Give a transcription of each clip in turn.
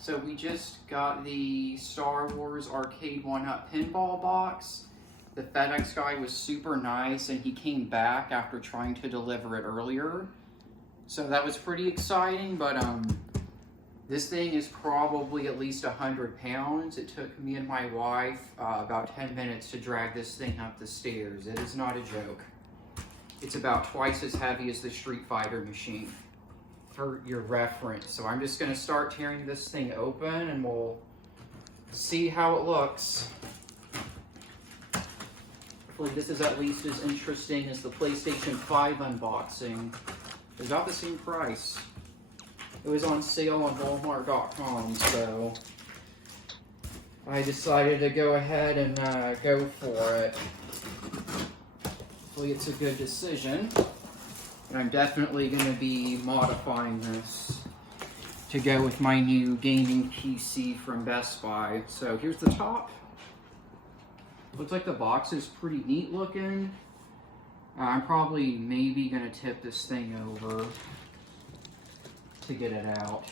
So we just got the Star Wars Arcade1up Pinball box. The FedEx guy was super nice and he came back after trying to deliver it earlier. So that was pretty exciting, but this thing is probably at least 100 pounds. It took me and my wife about 10 minutes to drag this thing up the stairs. It is not a joke. It's about twice as heavy as the Street Fighter machine, for your reference. So I'm just gonna start tearing this thing open and we'll see how it looks. Hopefully this is at least as interesting as the PlayStation 5 unboxing. It's about the same price. It was on sale on Walmart.com, so I decided to go ahead and go for it. Hopefully it's a good decision. And I'm definitely going to be modifying this to go with my new gaming PC from Best Buy. So here's the top. Looks like the box is pretty neat looking. I'm probably maybe going to tip this thing over to get it out.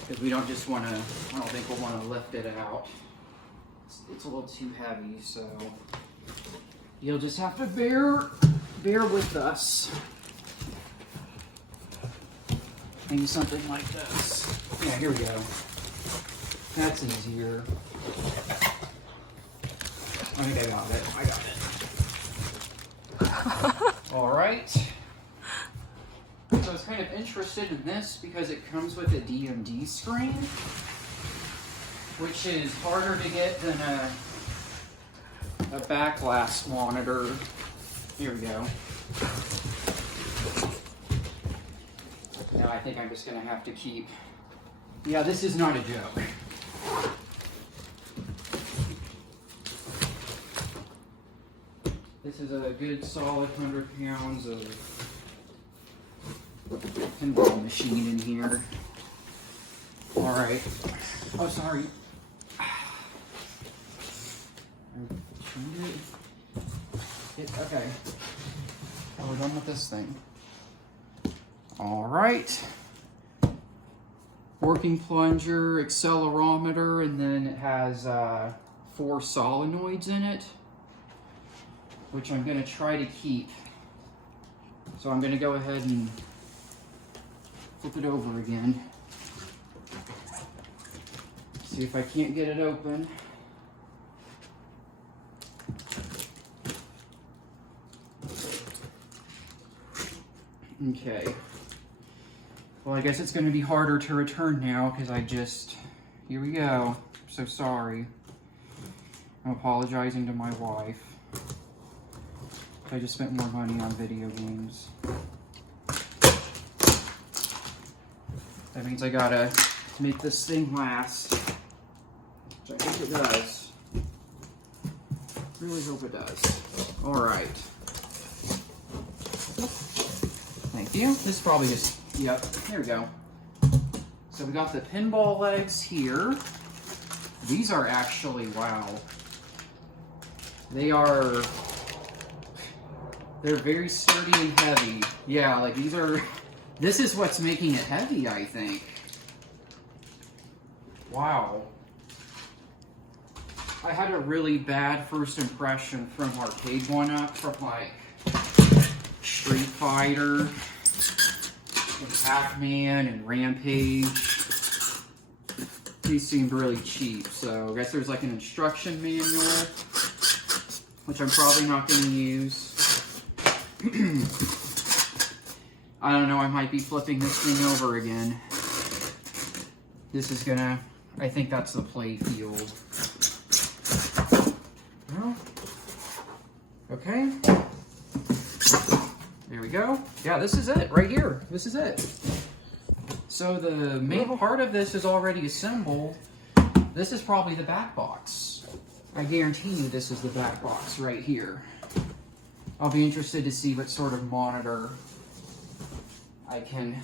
Because we don't just want to, I don't think we'll want to lift it out. It's a little too heavy, so you'll just have to bear with us. Maybe something like this. Yeah, here we go. That's easier. I think I got it. All right. So I was kind of interested in this because it comes with a DMD screen, which is harder to get than a backglass monitor. Here we go. Now I think I'm just gonna have to keep, yeah, this is not a joke. This is a good solid 100 pounds of pinball machine in here. All right. Oh, sorry. Okay. Oh, we're done with this thing. All right. Working plunger, accelerometer, and then it has 4 solenoids in it, which I'm going to try to keep. So I'm going to go ahead and flip it over again. See if I can't get it open. Okay. Well, I guess it's going to be harder to return now because here we go. I'm so sorry. I'm apologizing to my wife. I just spent more money on video games. That means I gotta make this thing last. Which I think it does. Really hope it does. Alright. Thank you. This is probably just, yep, there we go. So we got the pinball legs here. These are actually, wow. They're very sturdy and heavy. Yeah, like this is what's making it heavy, I think. Wow. I had a really bad first impression from Arcade1up, from like Street Fighter and Pac-Man and Rampage. These seemed really cheap, so I guess there's like an instruction manual, which I'm probably not going to use. I don't know, I might be flipping this thing over again. This is gonna, I think that's the play field. Well, okay. There we go. Yeah, this is it, right here. This is it. So the main part of this is already assembled. This is probably the back box. I guarantee you this is the back box right here. I'll be interested to see what sort of monitor I can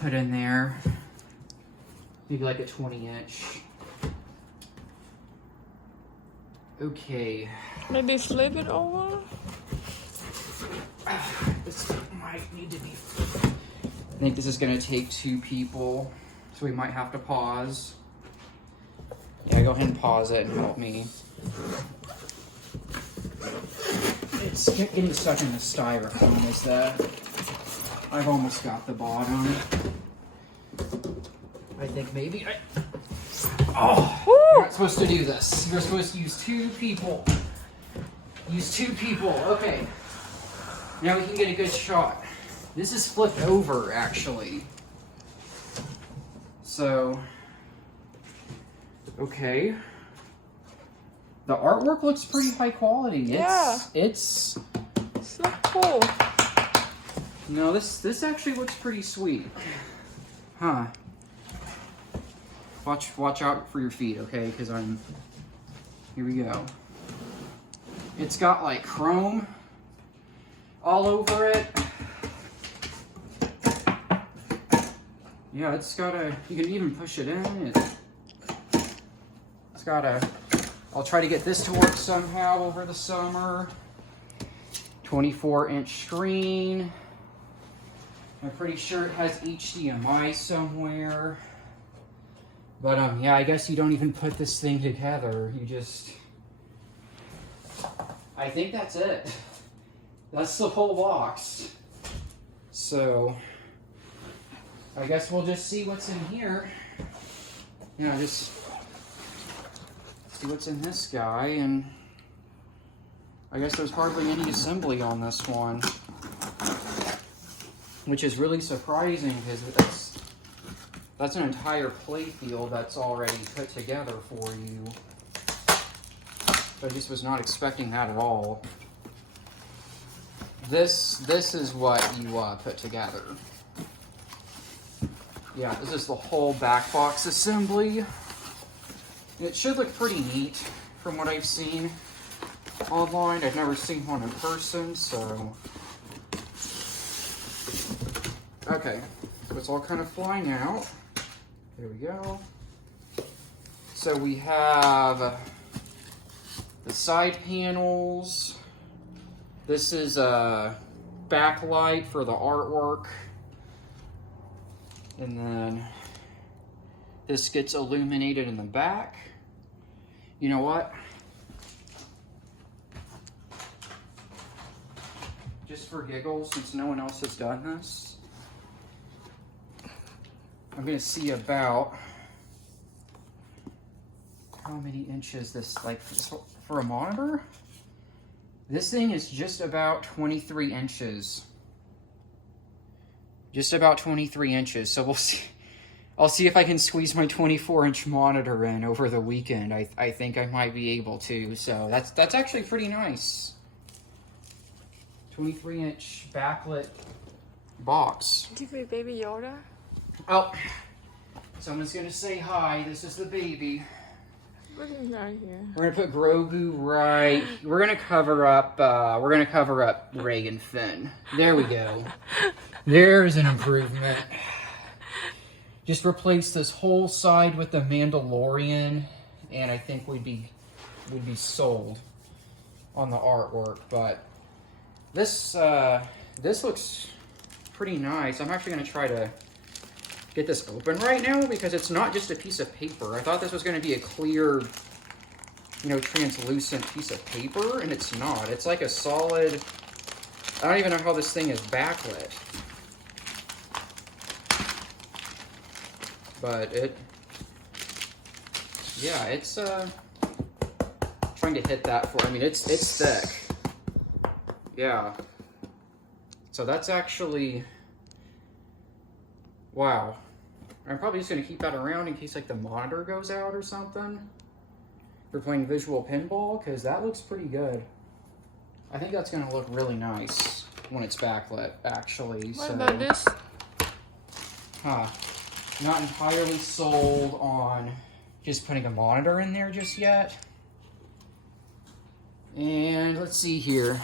put in there. Maybe like a 20-inch. Okay. Maybe flip it over? This might need to be... I think this is going to take 2 people, so we might have to pause. Yeah, go ahead and pause it and help me. It's getting stuck in the styrofoam is that I've almost got the bottom. I think maybe I... Oh, you're not supposed to do this. You're supposed to use 2 people. Use 2 people, okay. Now we can get a good shot. This is flipped over, actually. So, okay. The artwork looks pretty high quality. Yeah. It's so cool. No, this actually looks pretty sweet. Huh. Watch out for your feet, okay? Because here we go. It's got like chrome all over it. Yeah, it's got you can even push it in. It's got I'll try to get this to work somehow over the summer. 24-inch screen. I'm pretty sure it has HDMI somewhere. But yeah, I guess you don't even put this thing together. You just... I think that's it. That's the whole box. So, I guess we'll just see what's in here. Yeah, just see what's in this guy, and I guess there's hardly any assembly on this one, which is really surprising because that's an entire playfield that's already put together for you. I just was not expecting that at all. This is what you put together. Yeah, this is the whole back box assembly. It should look pretty neat from what I've seen online. I've never seen one in person, so... Okay, so it's all kind of flying out. There we go. So we have the side panels. This is a backlight for the artwork. And then this gets illuminated in the back. You know what? Just for giggles, since no one else has done this, I'm gonna see about how many inches this, like, for a monitor? This thing is just about 23 inches. Just about 23 inches, so we'll see. I'll see if I can squeeze my 24-inch monitor in over the weekend. I think I might be able to, so that's actually pretty nice. 23-inch backlit box. Give me Baby Yoda. Oh, someone's gonna say hi. This is the baby. What is that here? We're gonna put Grogu right. We're gonna cover up Ray and Finn. There we go. There's an improvement. Just replace this whole side with the Mandalorian, and I think we'd be sold on the artwork. But this looks pretty nice. I'm actually gonna try to get this open right now because it's not just a piece of paper. I thought this was gonna be a clear, you know, translucent piece of paper, and it's not. It's like a solid. I don't even know how this thing is backlit. But yeah, it's trying to hit that for, I mean, it's thick. Yeah. So that's actually, wow. I'm probably just gonna keep that around in case like the monitor goes out or something. For playing visual pinball, because that looks pretty good. I think that's gonna look really nice when it's backlit, actually. What about this? Huh. Not entirely sold on just putting a monitor in there just yet. And let's see here.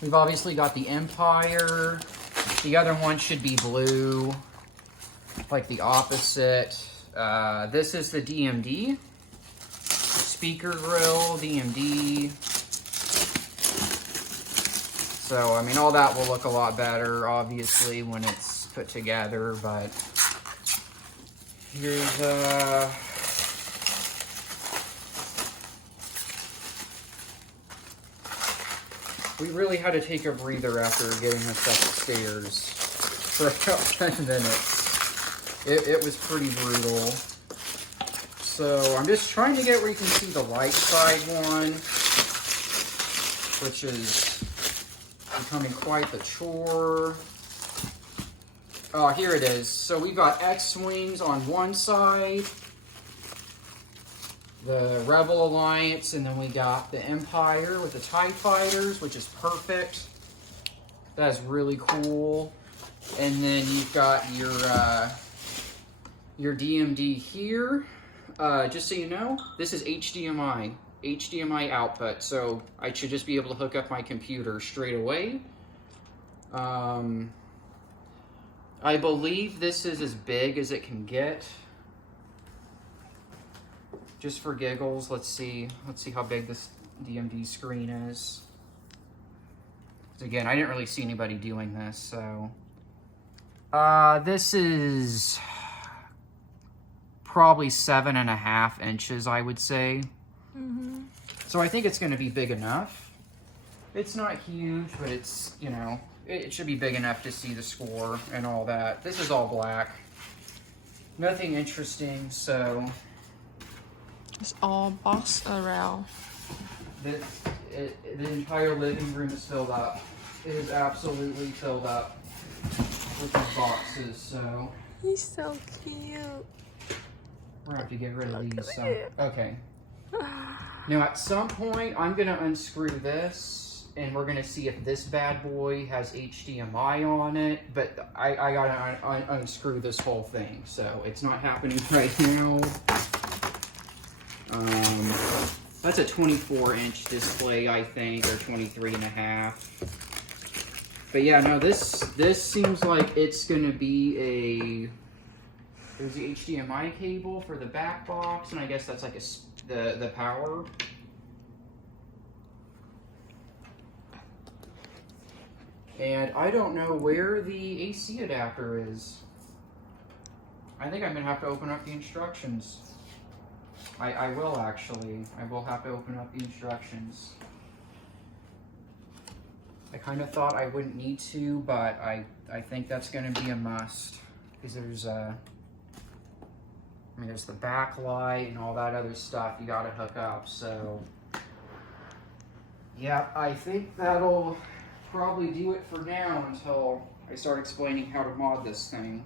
We've obviously got the Empire. The other one should be blue, like the opposite. This is the DMD. Speaker grill, DMD. So, I mean, all that will look a lot better, obviously, when it's put together, but here's, we really had to take a breather after getting this upstairs for about 10 minutes. It was pretty brutal. So I'm just trying to get where you can see the light side one, which is becoming quite the chore. Oh, here it is. So we've got X-Wings on one side, the Rebel Alliance, and then we got the Empire with the TIE Fighters, which is perfect. That's really cool. And then you've got your DMD here. Just so you know, this is HDMI output, so I should just be able to hook up my computer straight away. I believe this is as big as it can get. Just for giggles, let's see how big this DMD screen is. Again, I didn't really see anybody doing this, so. This is probably 7.5 inches, I would say. Mm-hmm. So I think it's going to be big enough. It's not huge, but it's, you know, it should be big enough to see the score and all that. This is all black. Nothing interesting, so. It's all boxed around. The entire living room is filled up. It is absolutely filled up with these boxes, so. He's so cute. We're gonna have to get rid of these. So, it. okay. Now, at some point, I'm gonna unscrew this, and we're gonna see if this bad boy has HDMI on it. But I gotta unscrew this whole thing, so it's not happening right now. That's a 24-inch display, I think, or 23.5. But yeah, no, this seems like it's gonna be a. There's the HDMI cable for the back box, and I guess that's like the power. And I don't know where the AC adapter is. I think I'm gonna have to open up the instructions. I will actually. I will have to open up the instructions. I kind of thought I wouldn't need to, but I think that's gonna be a must. Because there's there's the backlight and all that other stuff you gotta hook up, so. Yeah, I think that'll probably do it for now until I start explaining how to mod this thing.